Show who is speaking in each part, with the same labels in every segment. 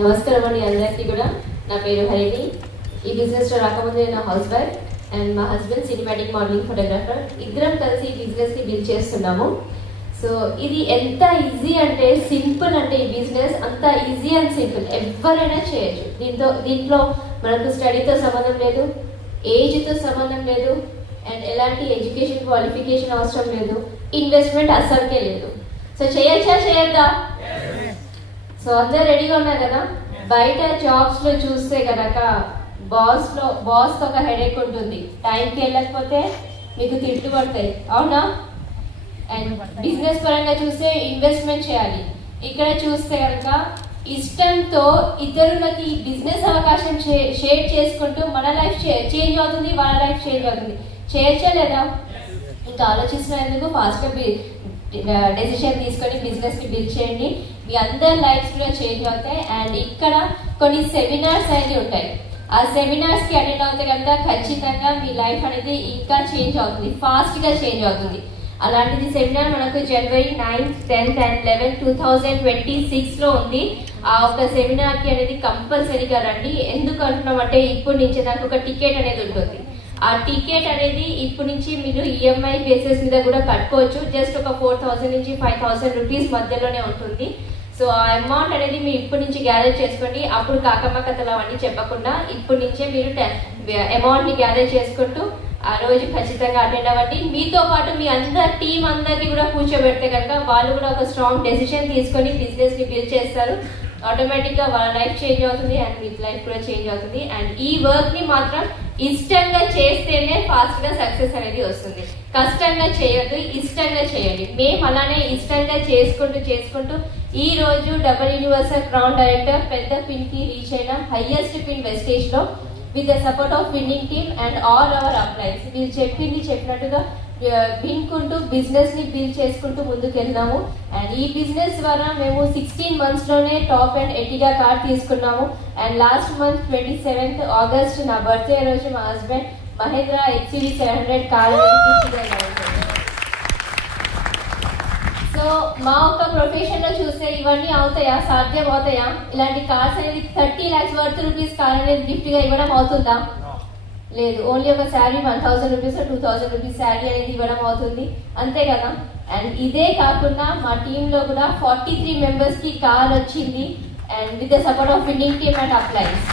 Speaker 1: నమస్కారం అండి అందరికీ కూడా. నా పేరు హరిణి. ఈ బిజినెస్లో రాకముందు నేను హౌస్ వైఫ్ అండ్ మా హస్బెండ్ సినిమాటిక్ మోడలింగ్ ఫోటోగ్రాఫర్ ఇద్దరం కలిసి ఈ బిజినెస్ని బిల్డ్ చేస్తున్నాము. సో ఇది ఎంత ఈజీ అంటే సింపుల్ అంటే ఈ బిజినెస్ అంత ఈజీ అండ్ సింపుల్ ఎవరైనా చేయొచ్చు. దీంతో దీంట్లో మనకు స్టడీతో సంబంధం లేదు ఏజ్తో సంబంధం లేదు అండ్ ఎలాంటి ఎడ్యుకేషన్ క్వాలిఫికేషన్ అవసరం లేదు ఇన్వెస్ట్మెంట్ అస్సలకే లేదు. సో చేయొచ్చా చేయొద్దా? సో అందరు రెడీగా ఉన్నారు కదా? బయట జాబ్స్లో చూస్తే కనుక బాస్లో బాస్ ఒక హెడేక్ ఉంటుంది. టైంకి వెళ్ళకపోతే మీకు తిట్లు పడతాయి. అవునా? అండ్ బిజినెస్ పరంగా చూస్తే ఇన్వెస్ట్మెంట్ చేయాలి. ఇక్కడ చూస్తే కనుక ఇష్టంతో ఇతరులకి బిజినెస్ అవకాశం షేర్ చేసుకుంటూ మన లైఫ్ చేంజ్ అవుతుంది వాళ్ళ లైఫ్ చేంజ్ అవుతుంది. చేయొచ్చా లేదా? ఇంకా ఆలోచిస్తున్నందుకు ఫాస్ట్గా డెసిషన్ తీసుకొని బిజినెస్ని బిల్డ్ చేయండి. మీ అందరి లైఫ్స్ కూడా చేంజ్ అవుతాయి. అండ్ ఇక్కడ కొన్ని సెమినార్స్ అనేది ఉంటాయి. ఆ సెమినార్స్కి అటెండ్ అవుతే కనుక ఖచ్చితంగా మీ లైఫ్ అనేది ఇంకా చేంజ్ అవుతుంది. ఫాస్ట్గా చేంజ్ అవుతుంది. అలాంటిది సెమినార్ మనకు జనవరి ninth tenth and eleven two thousand twenty సిక్స్లో ఉంది. ఆ ఒక సెమినార్కి అనేది కంపల్సరీగా రండి. ఎందుకు అంటున్నామంటే ఇప్పుడు నుంచి నాకు ఒక టికెట్ అనేది ఉంటుంది. ఆ టికెట్ అనేది ఇప్పటి నుంచి మీరు ఈఎంఐ బేసిస్ మీద కూడా కట్టుకోవచ్చు. జస్ట్ ఒక ఫోర్ థౌసండ్ నుంచి ఫైవ్ థౌసండ్ రూపీస్ మధ్యలోనే ఉంటుంది. సో ఆ అమౌంట్ అనేది మీరు ఇప్పటి నుంచి గ్యాదర్ చేసుకోండి. అప్పుడు కాకమ్మ కథలు అవన్నీ చెప్పకుండా ఇప్పటి నుంచే మీరు అమౌంట్ని గ్యాదర్ చేసుకుంటూ ఆ రోజు ఖచ్చితంగా అటెండ్ అవ్వండి. మీతో పాటు మీ అందరి టీం అందరినీ కూడా కూర్చోబెడితే కనుక వాళ్ళు కూడా ఒక స్ట్రాంగ్ డెసిషన్ తీసుకొని బిజినెస్ని బిల్డ్ చేస్తారు. ఆటోమేటిక్గా వాళ్ళ లైఫ్ చేంజ్ అవుతుంది అండ్ మీ లైఫ్ కూడా చేంజ్ అవుతుంది. అండ్ ఈ వర్క్ని మాత్రం ఇష్టంగా చేస్తేనే ఫాస్ట్గా సక్సెస్ అనేది వస్తుంది. కష్టంగా చేయొద్దు ఇష్టంగా చేయండి. మేము అలానే ఇష్టంగా చేసుకుంటూ చేసుకుంటూ ఈ రోజు డబల్ యూనివర్సల్ క్రౌన్ డైరెక్టర్ పెద్ద పిన్కి రీచ్ అయిన. Highest pin వెస్టేజ్లో with the support of winning team and all our uplines. మీరు చెప్పింది చెప్పినట్టుగా వినుకుంటూ బిజినెస్ని బిల్డ్ చేసుకుంటూ ముందుకు వెళ్ళినాము అండ్ ఈ బిజినెస్ ద్వారా మేము సిక్స్టీన్ మంత్స్లోనే టాప్ అండ్ ఎటిగా కార్ తీసుకున్నాము. And last month twenty seventh August నా బర్త్డే రోజు మా హస్బెండ్ మహేంద్ర ఎక్సిడి సెవెన్ హండ్రెడ్ కార్ సో మా ఒక ప్రొఫెషన్లో చూస్తే ఇవన్నీ అవుతాయా? సాధ్యం అవుతాయా? ఇలాంటి కార్స్ అనేది thirty lakhs worth rupees car అనేది గిఫ్ట్గా ఇవ్వడం అవుతుందా? లేదు. ఓన్లీ ఒక sari one thousand rupees two thousand rupees sari అనేది ఇవ్వడం అవుతుంది. అంతే కదా? అండ్ ఇదే కాకుండా మా టీమ్లో కూడా ఫార్టీ త్రీ మెంబర్స్కి కార్ వచ్చింది. And with the support of winning team and uplines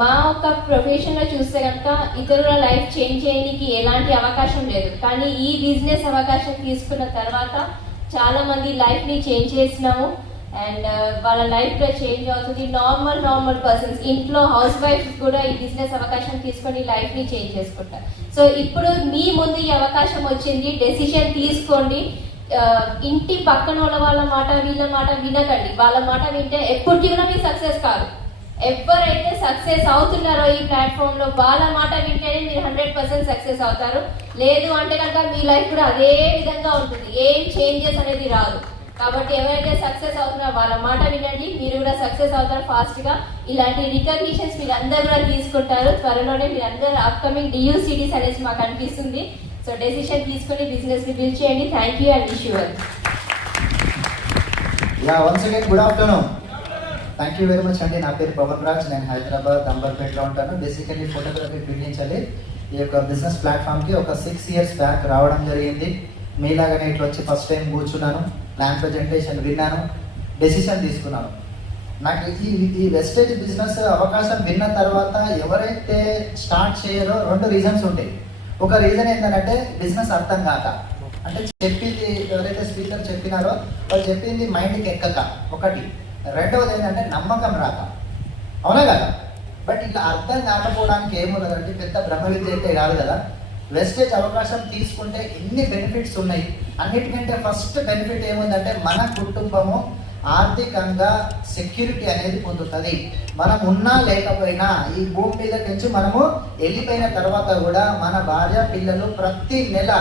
Speaker 1: మా ఒక ప్రొఫెషన్లో చూస్తే కనుక ఇతరుల లైఫ్ చేంజ్ చేయడానికి ఎలాంటి అవకాశం లేదు. కానీ ఈ బిజినెస్ అవకాశం తీసుకున్న తర్వాత చాలా మంది లైఫ్ని చేంజ్ చేసినాము. అండ్ uh, వాళ్ళ లైఫ్లో చేంజ్ అవుతుంది. నార్మల్ నార్మల్ పర్సన్స్ ఇంట్లో హౌస్ వైఫ్ కూడా ఈ బిజినెస్ అవకాశం తీసుకొని లైఫ్ని చేంజ్ చేసుకుంటారు. సో ఇప్పుడు మీ ముందు ఈ అవకాశం వచ్చింది. డెసిషన్ తీసుకోండి. Uh, ఇంటి పక్కన వాళ్ళ వాళ్ళ మాట వీళ్ళ మాట వినకండి. వాళ్ళ మాట వింటే ఎప్పటికీ కూడా మీరు సక్సెస్ కాదు. ఎవరైతే సక్సెస్ అవుతున్నారో ఈ ప్లాట్ఫామ్లో వాళ్ళ మాట వింటేనే మీరు హండ్రెడ్ పర్సెంట్ సక్సెస్ అవుతారు. లేదు అంటే కనుక మీ లైఫ్ కూడా అదే విధంగా ఉంటుంది. ఏం చేంజెస్ అనేది రాదు. కాబట్టి ఎవరైతే సక్సెస్ అవుతున్నారో వాళ్ళ మాట వినండి. మీరు కూడా సక్సెస్ అవుతారు ఫాస్ట్గా ఇలాంటి రికగ్నిషన్స్ మీరు అందరు కూడా తీసుకుంటారు. త్వరలోనే మీరు అందరూ అప్కమింగ్ డియూ సిటీస్ అనేసి మాకు అనిపిస్తుంది. సో డెసిషన్ తీసుకొని బిజినెస్ని బిల్డ్ చేయండి. Thank you and wish your
Speaker 2: ya once again good afternoon thank you very much అండి. నా పేరు పవన్ రాజ్. నేను హైదరాబాద్ అంబర్పేటలో ఉంటాను. బేసికల్లీ ఫోటోగ్రఫీ బిల్డించాలి ఈ యొక్క బిజినెస్ ప్లాట్ఫామ్కి ఒక సిక్స్ ఇయర్స్ బ్యాక్ రావడం జరిగింది. మీలాగానే ఇట్లా వచ్చి ఫస్ట్ టైం కూర్చున్నాను. ప్లాన్ ప్రజెంటేషన్ విన్నాను డెసిషన్ తీసుకున్నాను. నాకు ఈ ఈ వెస్టేజ్ బిజినెస్ అవకాశం విన్న తర్వాత ఎవరైతే స్టార్ట్ చేయరో రెండు రీజన్స్ ఉంటాయి. ఒక రీజన్ ఏంటంటే బిజినెస్ అర్థం కాక. అంటే చెప్పింది ఎవరైతే స్పీకర్ చెప్పినారో వాళ్ళు చెప్పింది మైండ్కి ఎక్కక. ఒకటి. రెండవది ఏంటంటే నమ్మకం రాక. అవునా కదా? బట్ ఇట్లా అర్థం కాకపోవడానికి ఏమున్నదంటే పెద్ద బ్రహ్మ విద్య అయితే కాదు కదా. వెస్టేజ్ అవకాశం తీసుకుంటే ఎన్ని బెనిఫిట్స్ ఉన్నాయి? అన్నిటికంటే ఫస్ట్ బెనిఫిట్ ఏముందంటే మన కుటుంబము ఆర్థికంగా సెక్యూరిటీ అనేది పొందుతుంది. మనం ఉన్నా లేకపోయినా ఈ భూమి మీద నుంచి మనము వెళ్ళిపోయిన తర్వాత కూడా మన భార్య పిల్లలు ప్రతి నెల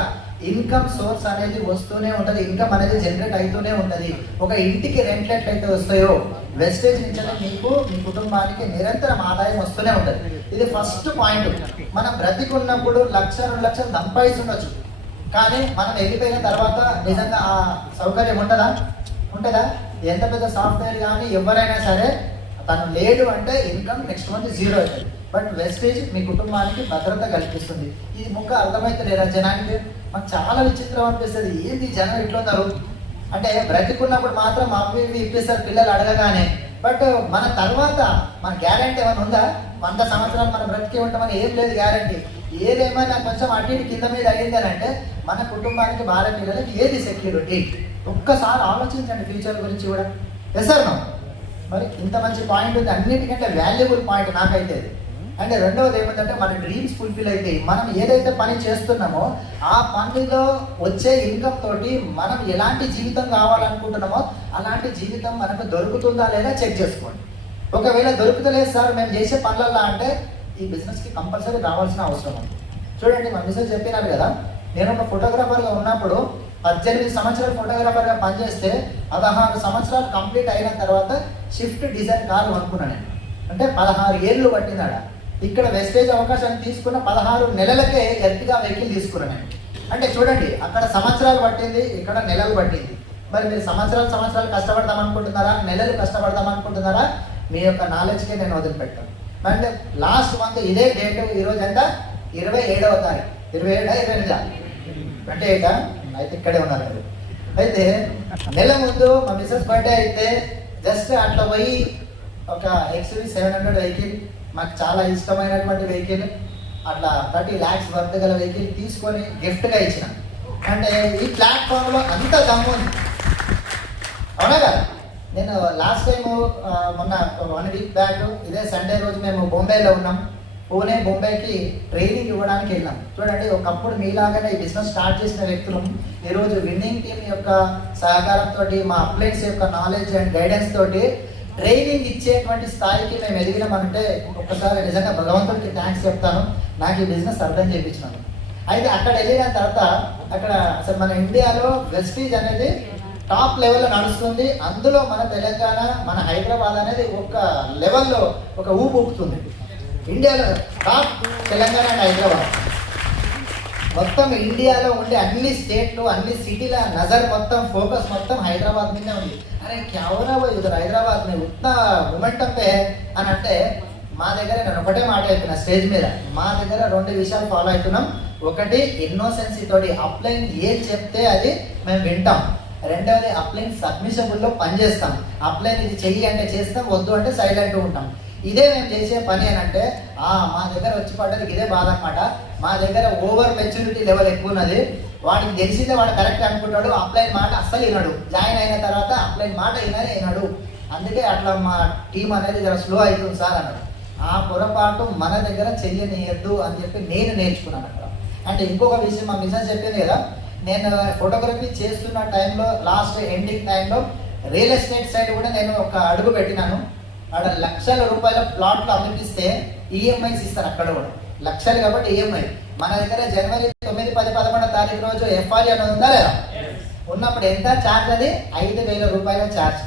Speaker 2: ఇన్కమ్ సోర్స్ అనేది వస్తూనే ఉంటుంది ఇన్కమ్ అనేది జనరేట్ అవుతూనే ఉంటుంది. ఒక ఇంటికి రెంట్లు ఎట్లయితే వస్తాయో వెస్టేజ్ నుంచి మీకు మీ కుటుంబానికి నిరంతరం ఆదాయం వస్తూనే ఉంటుంది. ఇది ఫస్ట్ పాయింట్ మనం బ్రతికున్నప్పుడు లక్ష రెండు లక్షలు సంపాదిస్తుండొచ్చు. కానీ మనం వెళ్ళిపోయిన తర్వాత నిజంగా ఆ సౌకర్యం ఉండదా ఉంటుందా? ఎంత పెద్ద సాఫ్ట్వేర్ కానీ ఎవరైనా సరే తను లేడు అంటే ఇన్కమ్ నెక్స్ట్ మంత్ జీరో అవుతుంది. బట్ వెస్టేజ్ మీ కుటుంబానికి భద్రత కల్పిస్తుంది. ఇది ముక్క అర్థమైతే లేదా జనానికి? మాకు చాలా విచిత్రం అనిపిస్తుంది. ఏంది జనం ఇట్లున్నారు అంటే బ్రతికున్నప్పుడు మాత్రం అవి ఇవి ఇప్పిస్తారు పిల్లలు అడగగానే. బట్ మన తర్వాత మన గ్యారంటీ ఏమైనా ఉందా? వంద సంవత్సరాలు మనం బ్రతికి ఉంటామని ఏం లేదు గ్యారంటీ ఏదేమైనా కొంచెం అటు ఇటు కింద మీద అయ్యింది అని అంటే మన కుటుంబానికి భార్య పిల్లలకి ఏది సెక్యూరిటీ ఒక్కసారి ఆలోచించండి ఫ్యూచర్ గురించి కూడా. ఎస్ సార్ మరి ఇంత మంచి పాయింట్ ఉంది. అన్నిటికంటే వాల్యుబుల్ పాయింట్ నాకైతే. అండ్ అంటే రెండవది ఏమిటంటే మన డ్రీమ్స్ ఫుల్ఫిల్ అయితే మనం ఏదైతే పని చేస్తున్నామో ఆ పనిలో వచ్చే ఇన్కమ్ తోటి మనం ఎలాంటి జీవితం కావాలనుకుంటున్నామో అలాంటి జీవితం మనకు దొరుకుతుందా లేదా చెక్ చేసుకోండి. ఒకవేళ దొరుకుతలేదు సార్ మేము చేసే పనులల్లో అంటే ఈ బిజినెస్కి కంపల్సరీ రావాల్సిన అవసరం ఉంది. చూడండి మా మిస్సెస్ చెప్పినారు కదా నేను ఒక ఫోటోగ్రాఫర్గా ఉన్నప్పుడు పద్దెనిమిది సంవత్సరాలు ఫోటోగ్రాఫర్గా పనిచేస్తే పదహారు సంవత్సరాలు కంప్లీట్ అయిన తర్వాత షిఫ్ట్ డిజైన్ కాదు అనుకున్నాను నేను. అంటే పదహారు ఏళ్ళు పట్టిందాడ ఇక్కడ వెస్టేజ్ అవకాశాన్ని తీసుకున్న పదహారు నెలలకే ఎర్త్గా వెహికల్ తీసుకున్నాను అంటే చూడండి అక్కడ సంవత్సరాలు పట్టింది ఇక్కడ నెలలు పట్టింది. మరి మీరు సంవత్సరాలు సంవత్సరాలు కష్టపడదాం అనుకుంటున్నారా? నెలలు కష్టపడదాం అనుకుంటున్నారా? మీ యొక్క నాలెడ్జ్కే నేను వదిలిపెట్టాను. అండ్ లాస్ట్ మంత్ ఇదే డేట్ ఈరోజు ఎంత? ఇరవై ఏడవ తారీఖు. ఇరవై ఏడా ఇరవై ఎనిమిదా? ట్వంటీ ఎయిటా? అయితే ఇక్కడే ఉన్నారు మీరు. అయితే నెల ముందు మా మిస్సెస్ బర్త్డే అయితే జస్ట్ అట్లా పోయి ఒక ఎక్స్వీ సెవెన్ హండ్రెడ్ వెహికల్ మాకు చాలా ఇష్టమైనటువంటి వెహికల్. అట్లా థర్టీ ల్యాక్స్ వర్త్ గల వెహికల్ తీసుకొని గిఫ్ట్గా ఇచ్చిన. అంటే ఈ ప్లాట్ఫామ్లో అంత దమ్ము ఉంది. అవునా కదా? నేను లాస్ట్ టైం మొన్న వన్ వీక్ బ్యాక్ ఇదే సండే రోజు మేము బొంబాయిలో ఉన్నాం. పూణే బొంబాయికి ట్రైనింగ్ ఇవ్వడానికి వెళ్ళాం. చూడండి ఒకప్పుడు మీలాగానే ఈ బిజినెస్ స్టార్ట్ చేసిన వ్యక్తులు. ఈరోజు విన్నింగ్ టీం యొక్క సహకారంతో మా అప్లైన్స్ యొక్క నాలెడ్జ్ అండ్ గైడెన్స్ తోటి ట్రైనింగ్ ఇచ్చేటువంటి స్థాయికి మేము ఎదిగినామంటే ఒక్కసారి నిజంగా భగవంతుడికి థ్యాంక్స్ చెప్తాను. నాకు ఈ బిజినెస్ అర్థం చేయించినాను అయితే అక్కడ వెళ్ళిన తర్వాత అక్కడ అసలు మన ఇండియాలో వెస్టీజ్ అనేది టాప్ లెవెల్లో నడుస్తుంది. అందులో మన తెలంగాణ మన హైదరాబాద్ అనేది ఒక లెవెల్లో ఒక ఊపు ఊపుతుంది. ఇండియాలో టాప్ తెలంగాణ అండ్ హైదరాబాద్. మొత్తం ఇండియాలో ఉండే అన్ని స్టేట్లు అన్ని సిటీల నజర్ మొత్తం ఫోకస్ మొత్తం హైదరాబాద్ మీదే ఉంది. అరే క్యావరా పోయి ఇద్దరు హైదరాబాద్ మీద ఉత్త మొమెంటం పే అని అంటే మా దగ్గర నేను ఒకటే మాట అవుతున్నా స్టేజ్ మీద. మా దగ్గర రెండు విషయాలు ఫాలో అవుతున్నాం. ఒకటి ఇన్నోసెన్సీ తోటి అప్లైన్ ఏం చెప్తే అది మేము వింటాం. రెండవది అప్లైన్ సబ్మిషబుల్లో పనిచేస్తాం అప్లైన్ ఇది చెయ్యి అంటే చేస్తాం వద్దు అంటే సైలెంట్గా ఉంటాం. ఇదే మేము చేసే పని అని అంటే మా దగ్గర వచ్చి పడ్డది ఇదే బాధ అనమాట మా దగ్గర ఓవర్ మెచ్యూరిటీ లెవెల్ ఎక్కువ ఉన్నది వాడికి తెలిసిందే వాడు కరెక్ట్ అనుకుంటాడు అప్లైన్ మాట అస్సలు వినడు. జాయిన్ అయిన తర్వాత అప్లైన్ మాట విననే వినడు. అందుకే అట్లా మా టీం అనేది జర స్లో అవుతుంది సార్ అన్నాడు. ఆ పొరపాటు మన దగ్గర చెయ్యనీయద్దు అని చెప్పి నేను నేర్చుకున్నాను అక్కడ. అంటే ఇంకొక విషయం మా మిషన్ చెప్పింది కదా నేను ఫోటోగ్రఫీ చేస్తున్న టైంలో లాస్ట్ ఎండింగ్ టైంలో రియల్ ఎస్టేట్ సైడ్ కూడా నేను ఒక అడుగు పెట్టినాను. ఆడ లక్షల రూపాయల ప్లాట్లు అమ్మిపిస్తే ఈఎంఐస్ ఇస్తారు అక్కడ కూడా. లక్షలు కాబట్టి ఈఎంఐ. మన దగ్గర జనవరి తొమ్మిది పది పదకొండో తారీఖు రోజు ఎఫ్ఆర్ అనేది ఉందా లేదా? ఉన్నప్పుడు ఎంత ఛార్జ్ అది? ఐదు వేల రూపాయల ఛార్జ్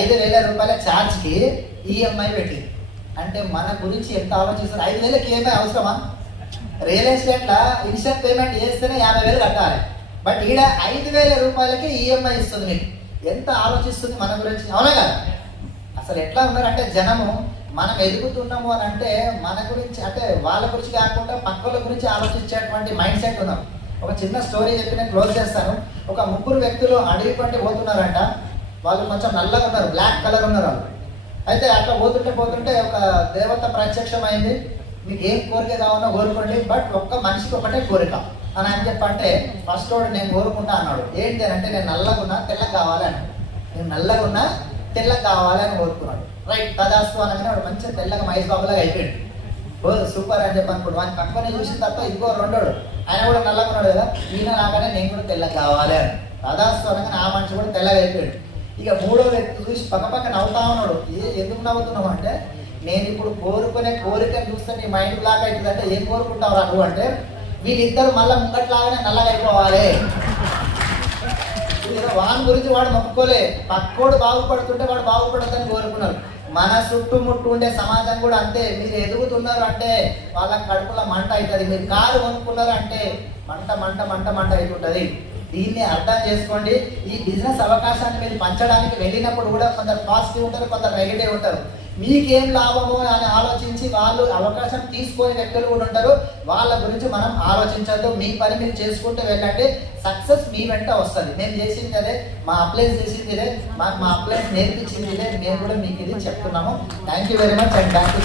Speaker 2: ఐదు వేల రూపాయల ఛార్జ్కి ఈఎంఐ పెట్టింది అంటే మన గురించి ఎంత ఆలోచిస్తారు? ఐదు వేలకి ఈఎంఐ అవసరమా? రియల్ ఎస్టేట్లో ఇన్షియల్ పేమెంట్ చేస్తేనే యాభై వేలు కట్టాలి. బట్ ఈడ ఐదు వేల రూపాయలకి ఈఎంఐ ఇస్తుంది మీకు. ఎంత ఆలోచిస్తుంది మన గురించి? అవునా కదా? అసలు ఎట్లా ఉన్నారంటే జనము మనం ఎదుగుతున్నాము అని అంటే మన గురించి అంటే వాళ్ళ గురించి కాకుండా పక్కల గురించి ఆలోచించేటువంటి మైండ్ సెట్ ఉన్నాం. ఒక చిన్న స్టోరీ చెప్పి నేను క్లోజ్ చేస్తాను. ఒక ముగ్గురు వ్యక్తులు అడవి పంటి పోతున్నారంట. వాళ్ళు కొంచెం నల్లగా ఉన్నారు బ్లాక్ కలర్ ఉన్నారు వాళ్ళు. అయితే అట్లా పోతుంటే పోతుంటే ఒక దేవత ప్రత్యక్షమైంది అయింది. మీకు ఏం కోరిక కావాలో కోరుకోండి బట్ ఒక్క మనిషికి ఒకటే కోరిక. అని ఆయన చెప్పంటే ఫస్ట్ వాడు నేను కోరుకుంటా అన్నాడు. ఏంటి అని అంటే నేను నల్లగా ఉన్నా తెల్లగా కావాలని నేను నల్లగా ఉన్నా తెల్లగా కావాలని కోరుకున్నాడు. రైట్ తదాస్తు అనగానే వాడు మంచిగా తెల్లగా మహేష్ బాబులాగా అయిపోయాడు. ఓ సూపర్ అని చెప్పి అనుకోడు వాడిని పక్కనే చూసిన తర్వాత ఇంకో రెండోడు ఆయన కూడా నల్లగా ఉన్నాడు కదా. ఈయన రాగానే నేను కూడా తెల్లగా కావాలి అని. తదాస్తు అనగానే ఆ మనిషి కూడా తెల్లగా అయిపోయాడు. ఇక మూడో వ్యక్తి చూసి పక్క పక్క నవ్వుతా ఉన్నాడు. ఏ ఎందుకు నవ్వుతున్నావు అంటే నేను ఇప్పుడు కోరుకునే కోరికను చూస్తే నీ మైండ్ బ్లాక్ అవుతుంది అంటే ఏం కోరుకుంటావు నువ్వు అంటే వీళ్ళిద్దరు మళ్ళీ ముంగట్లాగానే నల్లగా అయిపోవాలి. వాని గురించి వాడు మొక్కుకోలే పక్కోడు బాగుపడుతుంటే వాడు బాగుపడద్దని కోరుకున్నారు మన చుట్టుముట్టు ఉండే సమాజం కూడా అంతే. మీరు ఎదుగుతున్నారు అంటే వాళ్ళ కడుపులో మంట అవుతుంది. మీరు కారు కొనుక్కున్నారు అంటే మంట మంట మంట మంట అవుతుంటుంది. దీన్ని అర్థం చేసుకోండి. ఈ బిజినెస్ అవకాశాన్ని మీరు పంచడానికి వెళ్ళినప్పుడు కూడా కొందరు పాజిటివ్ ఉంటారు కొందరు నెగిటివ్ ఉంటారు. మీకేం లాభము అని ఆలోచించి వాళ్ళు అవకాశం తీసుకునే వ్యక్తులు కూడా ఉంటారు. వాళ్ళ గురించి మనం ఆలోచించద్దు. మీ పని మీరు చేసుకుంటూ వెళ్ళండి. సక్సెస్ మీ వెంట వస్తుంది. మేము చేసింది అదే మా అప్లైన్స్ చేసింది ఇదే మాకు మా అప్లైన్స్ నేర్పించింది ఇదే. మేము కూడా మీకు ఇది చెప్తున్నాము. Thank you very much and thank you